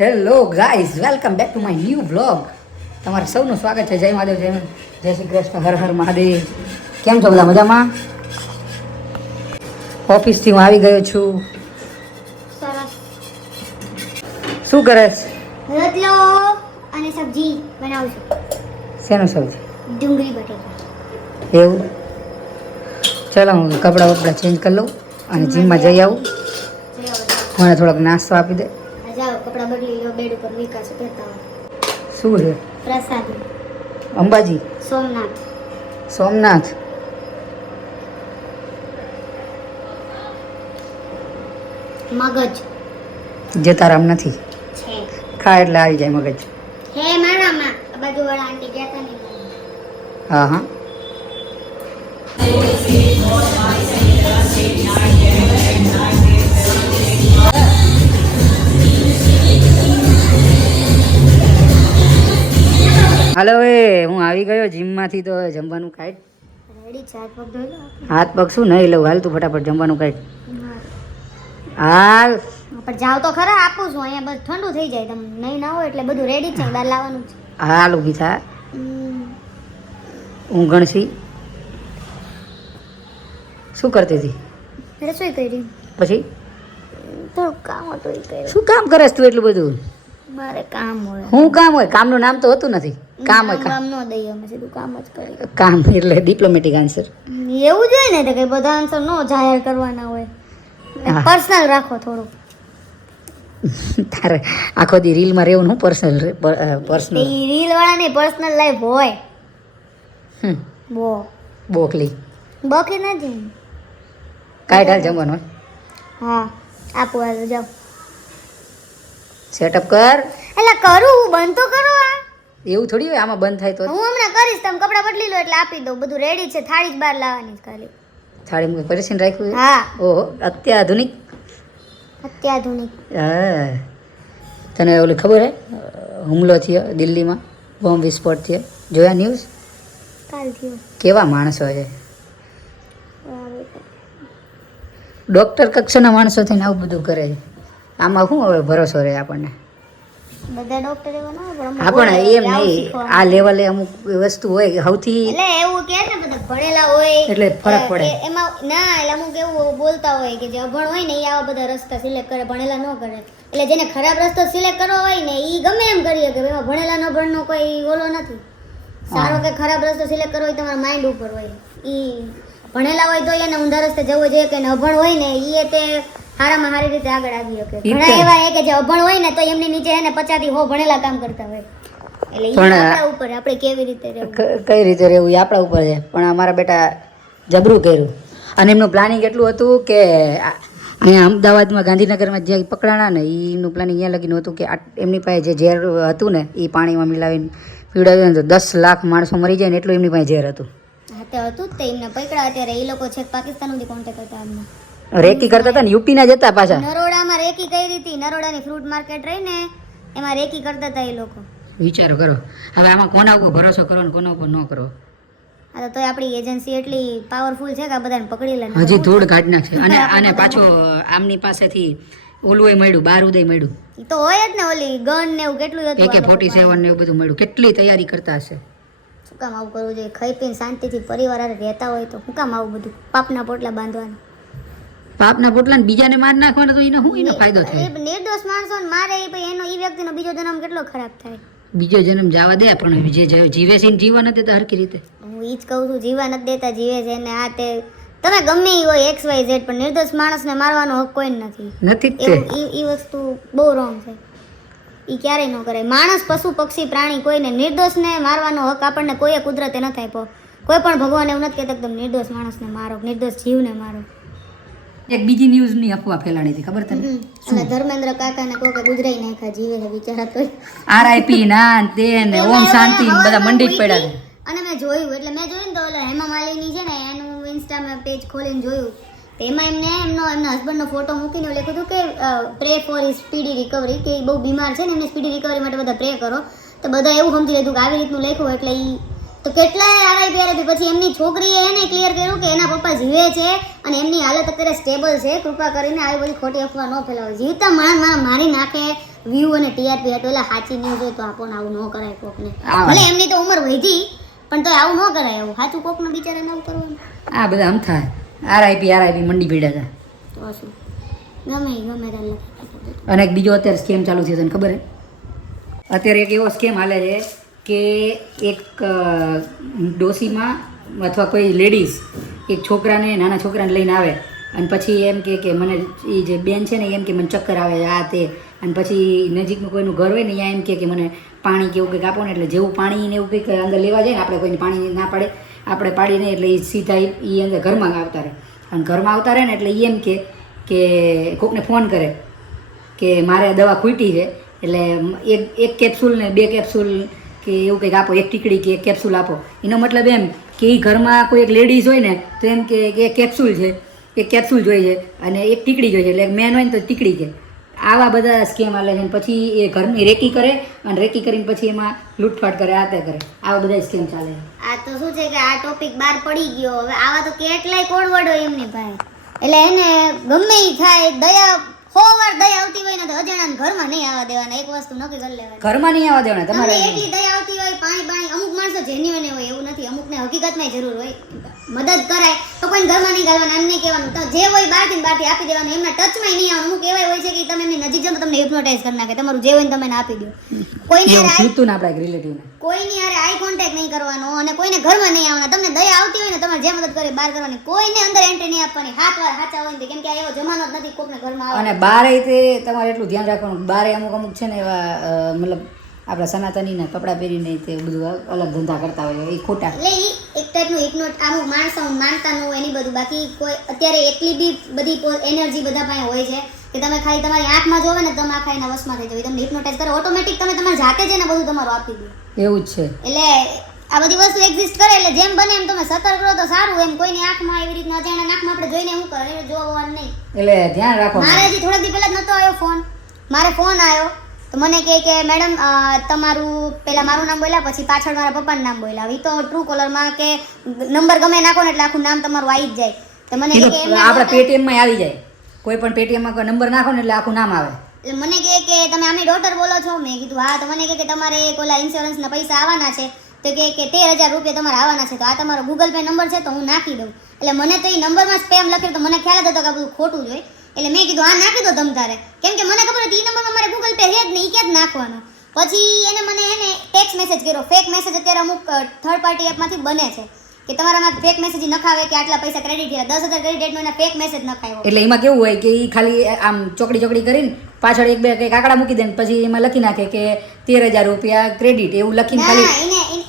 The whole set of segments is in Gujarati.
Hello guys, welcome back to my new vlog. તમારા સૌનું સ્વાગત છે. જય મહાદેવ, જય શ્રી કૃષ્ણ, હર હર મહાદેવ. કેમ છો બધા? મજામાં? ઓફિસથી હું આવી ગયો છું. શું કરે છે? રોટલો અને સબ્જી બનાવું છું. શેનું સબ્જી? ડુંગળી બટેકા. એવું? ચાલો હું કપડાં વપડા ચેન્જ કરી લઉં અને જીમમાં જઈ આવું. મને થોડોક નાસ્તો આપી દે. જાઓ, કપડાં બદલી લો, બેડ ઉપર વિકાસ કરતા હોય. શું છે? પ્રસાદી. અંબાજી? સોમનાથ. સોમનાથ? મગજ જતારામ નથી. છે. ખા એટલે આવી જાય મગજ. હે મારામાં આ બાજુવાળા આંટી ગયા હતા ને. હા હા. હાલો, હું આવી ગયો જીમમાંથી. તો જમવાનું કાઢ. રેડી છે. હાથ પગ ધોઈ લો. હાથ પગ શું નહીં લઉં, હાલ તું ફટાફટ જમવાનું કાઢ. હાલ પણ જાવ તો ખરા, આપું છું. અહીંયા બધું ઠંડુ થઈ જાય. તમે નહીં ના હોય એટલે બધું રેડી છે. બહાર લાવવાનું છે. હાલ ઊભી થા. હું ગણસી શું કરતી હતી? રસોઈ કરી. પછી થોડું કામ હતું એ કર્યું. શું કામ કરેસ તું એટલું બધું? મારે કામ હોય. શું કામ હોય? કામનું નામ તો હોતું નથી. કામ હોય. કામ ન દઈએ, અમે સીધું કામ જ કરીએ. કામ એટલે ડિપ્લોમેટિક આન્સર. એવું જ હોય ને, તો કઈ બધા આન્સર નો જાહેર કરવાના હોય. હા. પર્સનલ રાખો થોડું. તારે આખો દી રીલમાં રહેવું હું પર્સનલ એ પર્સનલ રીલ વાળા ની પર્સનલ લાઈફ હોય. બો બોકલી બાકી નથી. કાંઈ ઢાલ જમવાનું હા, આપો હાલો જાઓ. સેટઅપ કર. એટલે કરું હું, બંધ તો કરો આ. એવું થોડી હોય આમાં બંધ થાય તો. હું હમણાં કરીશ, તમે કપડાં બદલી લો એટલે આપી દઉં. બધું રેડી છે, થાળી જ બહાર લાવવાની છે ખાલી. થાળી મૂકી પરેશાન રાખ્યું છે? હા, ઓહો, અત્યાધુનિક. અત્યાધુનિક. હા, તને ઓલી ખબર હે હુમલો થયો દિલ્હીમાં, બોમ્બ વિસ્ફોટ થયો? જોયા ન્યૂઝ? કાલ થયો. કેવા માણસો છે, ડૉક્ટર કક્ષાના માણસો થઈને આવું બધું કરે છે. આમાં શું હવે ભરોસો રહે આપણને? બધા ડોક્ટર એવા ના હોય, પણ હા, અમુક પણ હોય, એમ આવું નહીં, શીખવાનું. આ લેવલે અમુક વસ્તુ હોય કે સૌથી એટલે એવું કે ને બધા ભણેલા હોય એટલે ફરક પડે. એમાં ના, એટલે અમુક એવું બોલતા હોય કે જે અભણ હોય ને એ આવા બધા રસ્તા સિલેક્ટ કરે, ભણેલા ન કરે. એટલે જેને ખરાબ રસ્તો સિલેક્ટ કરવો હોય ને એ ગમે એમ કરીએ કે એમાં ભણેલા ન ભણનો કોઈ ઓલો નથી. સારો કે ખરાબ રસ્તો સિલેક્ટ કરવો હોય તમારા માઇન્ડ ઉપર હોય. ઈ ભણેલા હોય તો એને ઊંધા રસ્તે જવું જોઈએ, કે અભણ હોય ને એ તે હારામાં હારી રીતે આગળ આવી શકે. ઘણા એવા કે જે અભણ હોય ને તો એમની નીચે એને 50 થી 100 ભણેલા કામ કરતા હોય. એટલે ઈ આપણા ઉપર, આપણે કેવી રીતે રહેવું. કઈ રીતે રહેવું એ આપણા ઉપર છે. પણ અમારા બેટા જબરું કર્યું. અને એમનું પ્લાનિંગ એટલું હતું કે અહીંયા અમદાવાદમાં ગાંધીનગરમાં જે પકડાણા ને એનું પ્લાનિંગ અહીંયા લગીનું હતું કે એમની પાસે જે ઝેર હતું ને એ પાણીમાં મિલાવીને પીવડાવ્યું ને તો 10 લાખ માણસો મરી જાય ને એટલું એમની પાસે ઝેર હતું. હા, તો હતું જ તે. એમને પકડ્યા અત્યારે એ લોકો છે પાકિસ્તાન સુધી કોન્ટેક્ટ હતા એમને. રેકી કરતા હતા ને યુપીના જતા પાછા. નરોડામાં રેકી કરી હતી. નરોડાની ફ્રૂટ માર્કેટ રહી ને એમાં રેકી કરતા હતા એ લોકો. વિચારો કરો હવે આમાં કોના ઉપર ભરોસો કરો ને કોના ઉપર ન કરો. આ તો તોય આપણી એજન્સી એટલી પાવરફુલ છે કે આ બધાને પકડી લે. હજી ધૂળ કાઢી નાખશે. અને પાછો આમની પાસેથી ઓલું મળ્યું, બારૂદે મળ્યું. ઈ તો હોય જ ને, ઓલી ગન ને એવું કેટલું હતું. AK-47 ને એવું બધું મળ્યું. કેટલી તૈયારી કરતા હશે. શું કામ આવું કરવું જોઈએ? ખાઈ પીને શાંતિથી પરિવાર હારે રહેતા હોય તો શું કામ આવું બધું પાપના પોટલા બાંધવાના? પાપના પોટલા ને બીજાને માર નાખવાનો તો એનો શું એનો ફાયદો થાય? એ નિર્દોષ માણસોને મારે એ પછી એનો ઈ વ્યક્તિનો બીજો જન્મ કેટલો ખરાબ થાય. બીજો જન્મ જવા દે, પણ જે જીવે છે ને જીવવા નથી દેતા હરખી રીતે. હું ઈ જ કહું છું, જીવા નથી દેતા, જીવે છે ને આ તે. તમે ગમે ઈ હોય XYZ, પણ નિર્દોષ માણસને મારવાનો હક કોઈ નથી. નથી જ તે. ઈ વસ્તુ બહુ રોંગ છે. ઈ ક્યારેય ન કરાય. માણસ, પશુ, પક્ષી, પ્રાણી કોઈને નિર્દોષને મારવાનો હક આપણને કોઈ કુદરતે નથી આપ્યો. કોઈ પણ ભગવાન એવું નથી કહેતા કે તમે નિર્દોષ માણસને મારો, નિર્દોષ જીવને મારો. એક બીજી ન્યૂઝની અફવા ફેલાણી હતી, ખબર તને? અને ધર્મેન્દ્ર કાકાને કહો કે ગુજરાઈ નાખ્યા, જીવે છે બિચારા તો. RIP ના તે ને ઓમ શાંતિ બધા મંડી જ પડ્યા છે. અને મેં જોયું, એટલે મેં જોયું ને તો ઓલા હેમા માલિની છે ને એનું ઇન્સ્ટામાં પેજ ખોલીને જોયું તો એમાં એમના હસબન્ડનો ફોટો મૂકીને લખ્યું હતું કે પ્રે ફોર હિઝ સ્પીડી રિકવરી, કે બહુ બીમાર છે ને એમને સ્પીડી રિકવરી માટે બધા પ્રે કરો. તો બધા એવું સમજી લીધું કે આવી રીતનું લખ્યું એટલે એ તો કેટલાય આરઆઈપી પછી એમની છોકરીએ એને ક્લિયર કર્યું કે એના પપ્પા જીવે છે અને એમની હાલત અત્યારે સ્ટેબલ છે, કૃપા કરીને આવી બધી ખોટી અફવા ન ફેલાવો. જીવતા મારી નાખે વ્યૂ અને ટીઆરપી હતો એટલે સાચી ન્યૂઝ હોય તો આપણને આવું ન કરાય કોકને. ભલે એમની તો ઉંમર વધી પણ તો આવું ન કરાય. આવું સાચું કોકને બિચારાને આવું કરવાનું. આ બધા આમ થાય આરઆઈપી મંડી પીડા હતા. તો શું ગમે ત્યારે. અને એક બીજો અત્યારે સ્કેમ ચાલુ છે તને ખબર હે? અત્યારે એક એવો સ્કેમ હાલે છે કે એક ડોસીમાં અથવા કોઈ લેડીઝ એક છોકરાને નાના છોકરાને લઈને આવે અને પછી એમ કે મને એ જે બેન છે ને એમ કે મને ચક્કર આવે આ તે, અને પછી નજીકનું કોઈનું ઘર હોય ને ત્યાં એમ કે મને પાણી કે એવું કંઈક આપો ને, એટલે જેવું પાણી ને એવું કંઈક અંદર લેવા જાય ને આપણે કોઈને પાણી ના પાડે આપણે પાડી નહીં એટલે એ સીધા એ અંદર ઘરમાં આવતા રહે. અને ઘરમાં આવતા રહે ને એટલે એ એમ કે કોકને ફોન કરે કે મારે દવા ખૂટી છે એટલે એક કેપ્સ્યુલ ને 2 કેપ્સ્યુલ કે એવું કંઈક આપો, એક ટીકડી કે એક કેપ્સ્યુલ આપો. એનો મતલબ એમ કે એ ઘરમાં કોઈ એક લેડીઝ હોય ને તો એમ કે એક કેપ્સ્યુલ છે, એક કેપ્સ્યુલ જોઈએ છે અને એક ટીકડી જોઈએ છે, એટલે મેન હોય ને તો ટીકડી કે. આવા બધા સ્કેમ આલે છે. પછી એ ઘરની રેકી કરે અને રેકી કરીને પછી એમાં લૂંટફાટ કરે, આ તે કરે. આવા બધા સ્કેમ ચાલે. આ તો શું છે કે આ ટોપિક બહાર પડી ગયો. હવે આવા તો કેટલાય કોડવર્ડ હોય એમની પાસે. એટલે એને ગમે ઈ થાય દયા 100 વાર દયા આવતી હોય ને તો અજાણાને ઘરમાં નહીં આવવા દેવાના. એક વસ્તુ નક્કી કરી લેવાની, ઘરમાં નહીં આવવા દેવાના. તમારે એટલી દયા આવતી હોય પાણી અમુક માણસો જેન્યુઅન હોય એવું નથી, અમુકને હકીકતમાં જરૂર હોય મદદ કરાય તો કોઈ ઘરમાં નહીં ગાલવાનું, આમ નહીં કહેવાનું. તો જે હોય બહારથી આપી દેવાનું, એમના ટચમાં નહીં આવવાનું. અમુક એવા હોય છે કે તમે એમની નજીક જાઓ તો તમને હિપ્નોટાઇઝ કરી નાખે, તમારું જે હોય ને તમે આપી દો. કોઈની હારે આઈ કોન્ટેક્ટ નહીં કરવાનો અને કોઈને ઘરમાં નહીં આવવાના. તમને દયા આવતી હોય ને તમારે જે મદદ કરે બહાર કરવાની, કોઈને અંદર એન્ટ્રી નહીં આપવાની. હાથ વાર સાચા હોય ને, કેમ કે આ એવો જમાનો જ નથી કોકને ઘરમાં આવે. અને બારે તે તમારે એટલું ધ્યાન રાખવાનું, બારે અમુક છે ને એવા મતલબ આપણા સનાતનીના કપડાં પહેરીને તે બધું અલગ ધંધા કરતા હોય એ ખોટા. એટલે એ એક ટાઈપનું ઇગ્નોર અમુક માણસો માનતા ન હોય એની બધું. બાકી કોઈ અત્યારે એટલી બી બધી એનર્જી બધા પાસે હોય છે કે તમે ખાલી તમારી આંખમાં જોવે ને તમે આખા એના વશમાં થઈ જાવ. તમને હિપ્નોટાઇઝ કરે ઓટોમેટિક, તમે તમારે જાતે જ એને બધું તમારું આપી દો. એવું જ છે. એટલે આ બધી વસ્તુ એક્ઝિસ્ટ કરે એટલે જેમ બને એમ તમે સતર્ક રહો તો સારું. એમ કોઈની આંખમાં એવી રીતના અજાણ્યા આંખમાં આપણે જોઈને શું કરે જોવાનું નહીં. એટલે ધ્યાન રાખો. મારે હજી થોડા દી પહેલા જ નતો આવ્યો ફોન. મારે ફોન આવ્યો તો મને કહે કે મેડમ તમારું પહેલાં મારું નામ બોલ્યા પછી પાછળ મારા પપ્પાનું નામ બોલ્યા. એ તો ટ્રુ કોલરમાં કે નંબર ગમે નાખો ને એટલે આખું નામ તમારું આવી જ જાય. તો મને કે આપણે પેટીએમમાં આવી જાય, કોઈ પણ પેટીએમમાં કોઈ નંબર નાખો ને એટલે આખું નામ આવે. એટલે મને કહે કે તમે આમી ડોટર બોલો છો? મેં કીધું હા. તો મને કહે કે તમારે એક ઓલા ઇન્સ્યોરન્સના પૈસા આવવાના છે, તો કે 13,000 રૂપિયા તમારે આવવાના છે, તો આ તમારો ગૂગલ પે નંબર છે તો હું નાખી દઉં. એટલે મને તો એ નંબરમાં સ્પેમ લખેલું તો મને ખ્યાલ હતો કે આ બધું ખોટું જ હોય. એટલે મેં કીધું હા નાખી દો તમ તારે, કેમ કે મને ખબર હતી એ નંબરમાં મારે ગૂગલ પે છે જ નહીં, ક્યાં જ નાખવાનો. પછી એને મને ટેક્સ્ટ મેસેજ કર્યો. ફેક મેસેજ અત્યારે અમુક થર્ડ પાર્ટી એપમાંથી બને છે કે તમારામાં ફેક મેસેજ નખાવે કે આટલા પૈસા ક્રેડિટ થયા, 10,000 ક્રેડિટનો એને ફેક મેસેજ નખાવ્યો. એટલે એમાં કેવું હોય કે એ ખાલી આમ ચોકડી કરીને પાછળ એક બે કંઈક આંકડા મૂકી દે ને પછી એમાં લખી નાખે કે 13,000 રૂપિયા ક્રેડિટ એવું લખીને ખાલી.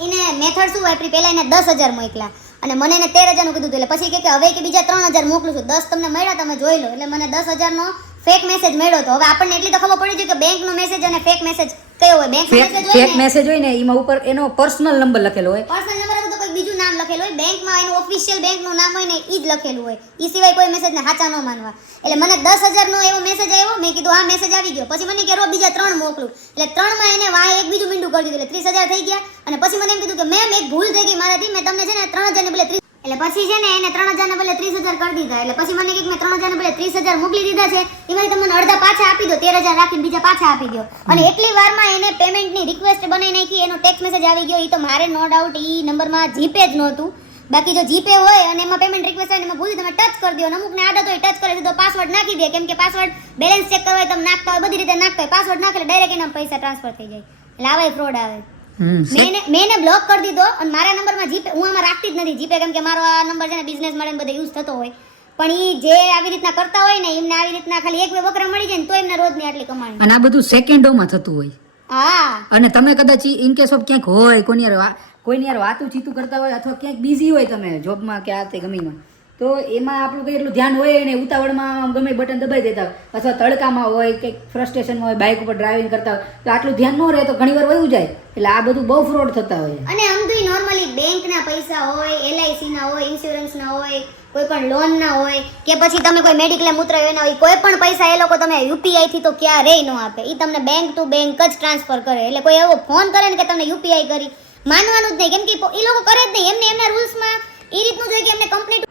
એને મેથડ શું વાપરી, પહેલા એને 10,000 મોકલા અને મને એને 13,000 નું કીધું. એટલે પછી કે હવે કે બીજા 3,000 મોકલું છું, 10 તમને મળ્યા તમે જોઈ લો. એટલે મને 10,000 નો ફેક મેસેજ મળ્યો. તો હવે આપણને એટલી તો ખબર પડી છે કે બેંક નો મેસેજ અને ફેક મેસેજ કયો હોય. બેંક ફેક મેસેજ હોય ને એમાં ઉપર એનો પર્સનલ નંબર લખેલો હોય. પર્સનલ નંબર તો કોઈ બીજું નામ લખેલું હોય. બેંકમાં એનું ઓફિશિયલ બેંક નું નામ હોય ને ઈ જ લખેલું હોય. ઈ સિવાય કોઈ મેસેજ ને સાચા ન માનવા. એટલે મને 10,000 નો એવો મેસેજ આવ્યો. મેં કીધું આ મેસેજ આવી ગયો. પછી મને કે રો બીજા 3 મોકલું. એટલે 3 માં એને વાય એક બીજું મીંડું કરી દીધું. એટલે 30,000 થઈ ગયા. અને પછી મને એમ કીધું કે મેમ એક ભૂલ થઈ ગઈ મારાથી, મેં તમને છે ને 3,000 ને બદલે 30. એટલે પછી છે ને એને 3,000 ને બદલે 30,000 કરી દીધા. એટલે પછી મને કે મેં 3,000 ને બદલે 30,000 મોકલી દીધા છે, એમાંથી તમને અડધા પાછા આપી દો, 13,000 રાખીને બીજા પાછા આપી દો. અને એટલી વારમાં એને પેમેન્ટની રિક્વેસ્ટ બનાવી નાખી. એનો ટેક્સ્ટ મેસેજ આવી ગયો. એ તો મારે નો ડાઉટ ઈ નંબરમાં જીપે જ નહોતું. બાકી જો જીપે હોય અને એમાં પેમેન્ટ રિક્વેસ્ટ હોય ને એમાં ભૂલી તમે ટચ કરી દો. અમુકને આદત હોય ટચ કરે તો પાસવર્ડ નાખી દે, કેમ કે પાસવર્ડ બેલેન્સ ચેક કરવા હોય તમે નાખતા હોય, બધી રીતે નાખતા હોય. પાસવર્ડ નાખે એટલે ડાયરેક્ટ એના પૈસા ટ્રાન્સફર થઈ જાય. એટલે આવા ફ્રોડ આવે. મેં એને બ્લોક કરી દીધો. અને મારા નંબરમાં જીપે હું આમાં રાખતી જ નથી જીપે, કેમ કે મારો આ નંબર છે ને બિઝનેસ માટે બધે યુઝ થતો હોય. પણ ઈ જે આવી રીતના કરતા હોય ને એમને આવી રીતના ખાલી એક બે બકરા મળી જાય ને તો એમને રોજની આટલી કમાણી. અને આ બધું સેકન્ડોમાં થતું હોય. હા. અને તમે કદાચ ઇન કેસ ઓફ ક્યાંક હોય કોઈની યાર વાતું ચીતું કરતા હોય અથવા ક્યાંક બિઝી હોય તમે જોબમાં કે આ તે ગમીમાં, તો એમાં આપણું કંઈ એટલું ધ્યાન હોય ને ઉતાવળમાં ગમે બટન દબાઈ દેતા હોય અથવા તડકામાં હોય કંઈક ફ્રસ્ટ્રેશનમાં હોય બાઇક ઉપર ડ્રાઇવિંગ કરતા હોય તો આટલું ધ્યાન ન રહે તો ઘણીવાર વયું જાય. એટલે આ બધું બહુ ફ્રોડ થતા હોય. અને આમ તો નોર્મલી બેંકના પૈસા હોય, એલઆઈસીના હોય, ઇન્સ્યોરન્સના હોય, કોઈ પણ લોનના હોય કે પછી તમે કોઈ મેડિક્લેમ ઉતરાવ્યો એના હોય, કોઈ પણ પૈસા એ લોકો તમે યુપીઆઈ થી તો ક્યારેય ન આપે. એ તમને બેંક ટુ બેંક જ ટ્રાન્સફર કરે. એટલે કોઈ એવો ફોન કરે ને કે તમને યુપીઆઈ કરી માનવાનું જ નહીં, કેમ કે એ લોકો કરે જ નહીં, એમને એમના રૂલ્સમાં એ રીતનું જોઈએ કે એમને કમ્પ્લીટ.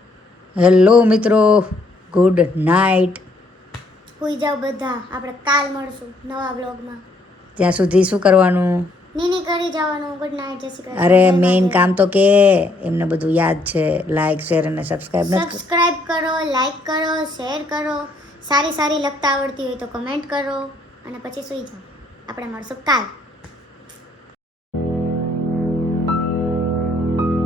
હેલો મિત્રો, ગુડ નાઇટ. હોઈ જાઓ બધા, આપણે કાલ મળશું નવા બ્લોગમાં. ત્યાં સુધી શું કરવાનું? નીની કરી જવાનું. ગુડ નાઇટ, જય શ્રી કૃષ્ણ. અરે જય મેઇન માતાજી. કામ તો કે એમને બધું યાદ છે. લાઈક, શેર અને સબસ્ક્રાઇબ નથી. સબસ્ક્રાઇબ કરો, લાઈક કરો, શેર કરો, સારી સારી લખતા આવડતી હોય તો કમેન્ટ કરો અને પછી સૂઈ જાઓ. આપણે મળશું કાલ.